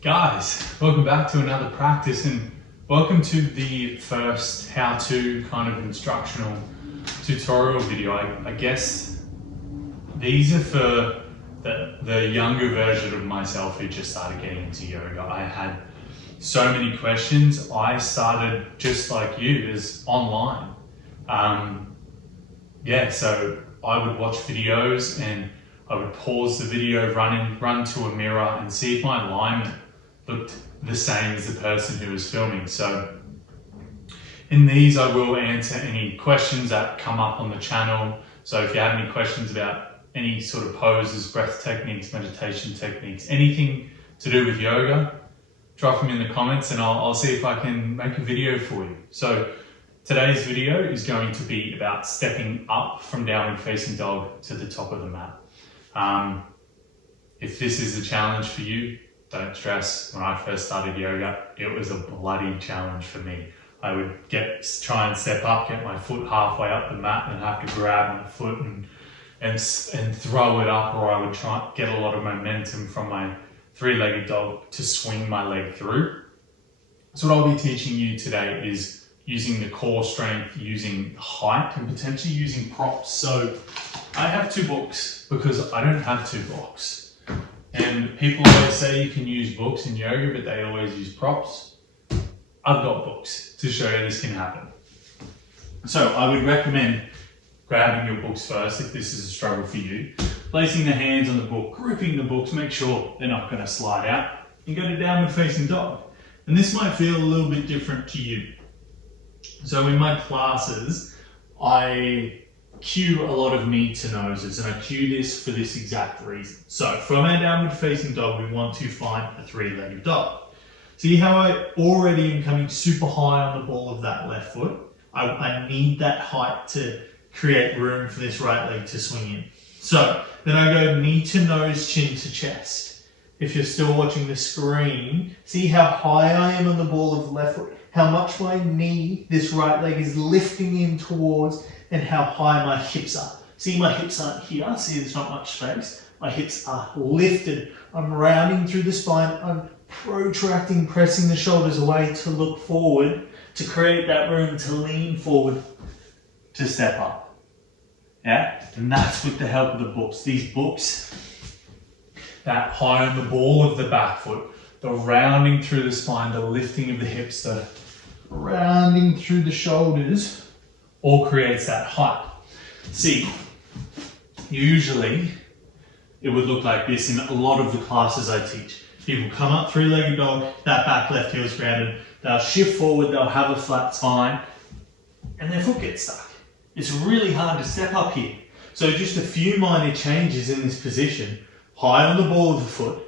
Guys, welcome back to another practice and welcome to the first how-to kind of instructional tutorial video. I guess these are for the younger version of myself who just started getting into yoga. I had so many questions. I started just like you, as online. So I would watch videos and I would pause the video, run to a mirror and see if my alignment looked the same as the person who was filming. So in these, I will answer any questions that come up on the channel. So if you have any questions about any sort of poses, breath techniques, meditation techniques, anything to do with yoga, drop them in the comments and I'll see if I can make a video for you. So today's video is going to be about stepping up from downward facing dog to the top of the mat. If this is a challenge for you, don't stress. When I first started yoga, it was a bloody challenge for me. I would try and step up, get my foot halfway up the mat and have to grab my foot and throw it up, or I would try and get a lot of momentum from my three-legged dog to swing my leg through. So what I'll be teaching you today is using the core strength, using height, and potentially using props. So I have two books because I don't have two blocks. And people always say you can use books in yoga, but they always use props. I've got books to show you this can happen. So I would recommend grabbing your books first if this is a struggle for you. Placing the hands on the book, gripping the books, make sure they're not going to slide out, and go to downward facing dog. And this might feel a little bit different to you. So in my classes, I cue a lot of knee to noses, and I cue this for this exact reason. So from our downward facing dog, we want to find a three-legged dog. See how I already am coming super high on the ball of that left foot? I need that height to create room for this right leg to swing in. So then I go knee to nose, chin to chest. If you're still watching the screen, see how high I am on the ball of the left foot, how much my knee, this right leg, is lifting in towards, and how high my hips are. See, my hips aren't here. See, there's not much space. My hips are lifted. I'm rounding through the spine. I'm protracting, pressing the shoulders away to look forward, to create that room to lean forward, to step up. Yeah? And that's with the help of the books. These books, that high on the ball of the back foot, the rounding through the spine, the lifting of the hips, the rounding through the shoulders, all creates that height. See, usually it would look like this in a lot of the classes I teach. People come up three-legged dog, that back left heel is grounded, they'll shift forward, they'll have a flat spine, and their foot gets stuck. It's really hard to step up here. So just a few minor changes in this position. High on the ball of the foot,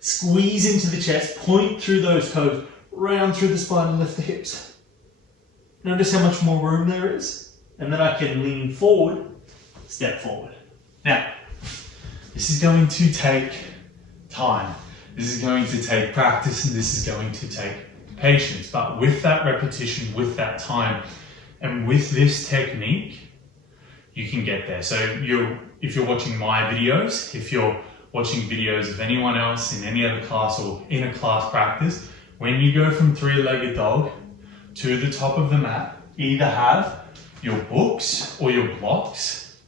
squeeze into the chest, point through those toes, round through the spine and lift the hips. Notice how much more room there is, and then I can lean forward, step forward. Now, this is going to take time. This is going to take practice, and this is going to take patience. But with that repetition, with that time, and with this technique, you can get there. So if you're watching my videos, if you're watching videos of anyone else in any other class or in a class practice, when you go from three-legged dog to the top of the mat, either have your books or your blocks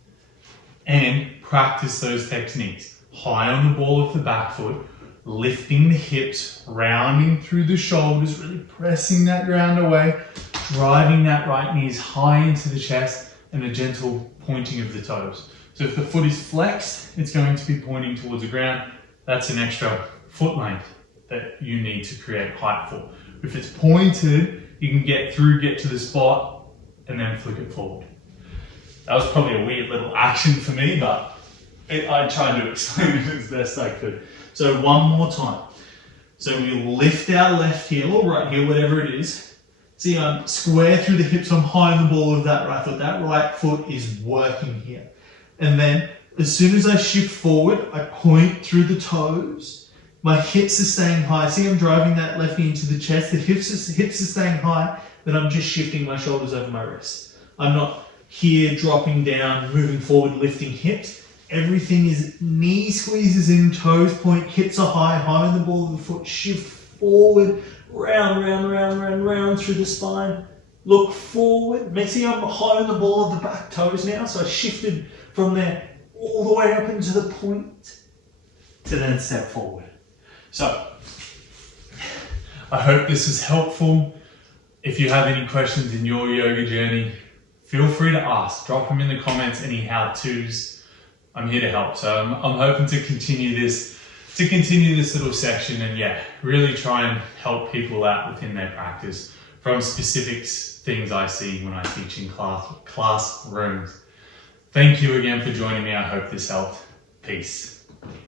and practice those techniques. High on the ball of the back foot, lifting the hips, rounding through the shoulders, really pressing that ground away, driving that right knee as high into the chest, and a gentle pointing of the toes. So if the foot is flexed, it's going to be pointing towards the ground. That's an extra foot length that you need to create height for. If it's pointed, you can get to the spot and then flick it forward. That was probably a weird little action for me, but I tried to explain it as best I could. So one more time. So we lift our left heel or right heel, whatever it is. See, I'm square through the hips, I'm high on the ball of that right foot. That right foot is working here. And then as soon as I shift forward, I point through the toes. My hips are staying high. See, I'm driving that left knee into the chest. The hips are staying high, then I'm just shifting my shoulders over my wrist. I'm not here dropping down, moving forward, lifting hips. Everything is knee squeezes in, toes point, hips are high, high on the ball of the foot, shift forward, round through the spine. Look forward. See, I'm high on the ball of the back toes now, so I shifted from there all the way up into the point to then step forward. So, I hope this is helpful. If you have any questions in your yoga journey, feel free to ask. Drop them in the comments, any how-tos. I'm here to help. So I'm hoping to continue this little section and really try and help people out within their practice from specific things I see when I teach in classrooms. Thank you again for joining me. I hope this helped. Peace.